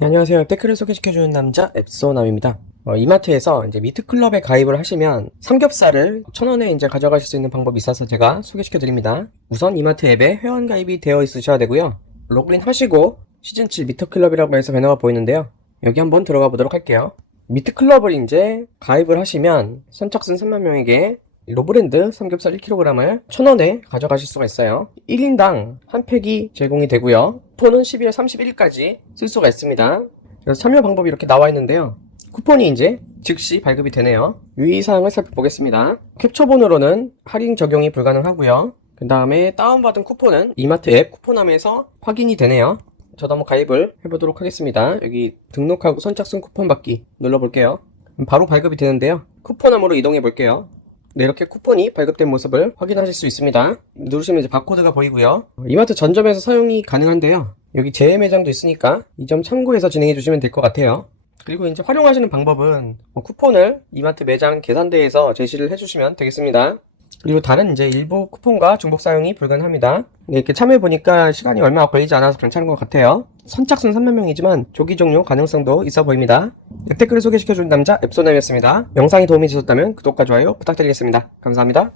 네, 안녕하세요. 테크를 소개시켜주는 남자 앱소남입니다. 어, 이마트에서 이제 미트클럽에 가입을 하시면 삼겹살을 천 원에 이제 가져가실 수 있는 방법이 있어서 제가 소개시켜드립니다. 우선 이마트 앱에 회원 가입이 되어 있으셔야 되고요. 로그인 하시고 시즌7 미트클럽이라고 해서 배너가 보이는데요. 여기 한번 들어가 보도록 할게요. 미트클럽을 이제 가입을 하시면 선착순 3만 명에게 로브랜드 삼겹살 1kg을 1,000원에 가져가실 수가 있어요. 1인당 한 팩이 제공이 되고요. 쿠폰은 12월 31일까지 쓸 수가 있습니다. 그래서 참여 방법이 이렇게 나와 있는데요. 쿠폰이 이제 즉시 발급이 되네요. 유의사항을 살펴보겠습니다. 캡처본으로는 할인 적용이 불가능하고요. 그 다음에 다운받은 쿠폰은 이마트 앱 쿠폰함에서 확인이 되네요. 저도 한번 가입을 해보도록 하겠습니다. 여기 등록하고 선착순 쿠폰 받기 눌러볼게요. 바로 발급이 되는데요. 쿠폰함으로 이동해 볼게요. 네, 이렇게 쿠폰이 발급된 모습을 확인하실 수 있습니다. 누르시면 이제 바코드가 보이고요. 이마트 전점에서 사용이 가능한데요. 여기 재해 매장도 있으니까 이 점 참고해서 진행해 주시면 될 것 같아요. 그리고 이제 활용하시는 방법은 뭐 쿠폰을 이마트 매장 계산대에서 제시를 해주시면 되겠습니다. 그리고 다른 이제 일부 쿠폰과 중복 사용이 불가능합니다. 네, 이렇게 참여해 보니까 시간이 얼마 걸리지 않아서 괜찮은 것 같아요. 선착순 3만 명이지만 조기 종료 가능성도 있어 보입니다. 앱테크를 소개시켜 준 남자 앱소남이었습니다. 영상이 도움이 되셨다면 구독과 좋아요 부탁드리겠습니다. 감사합니다.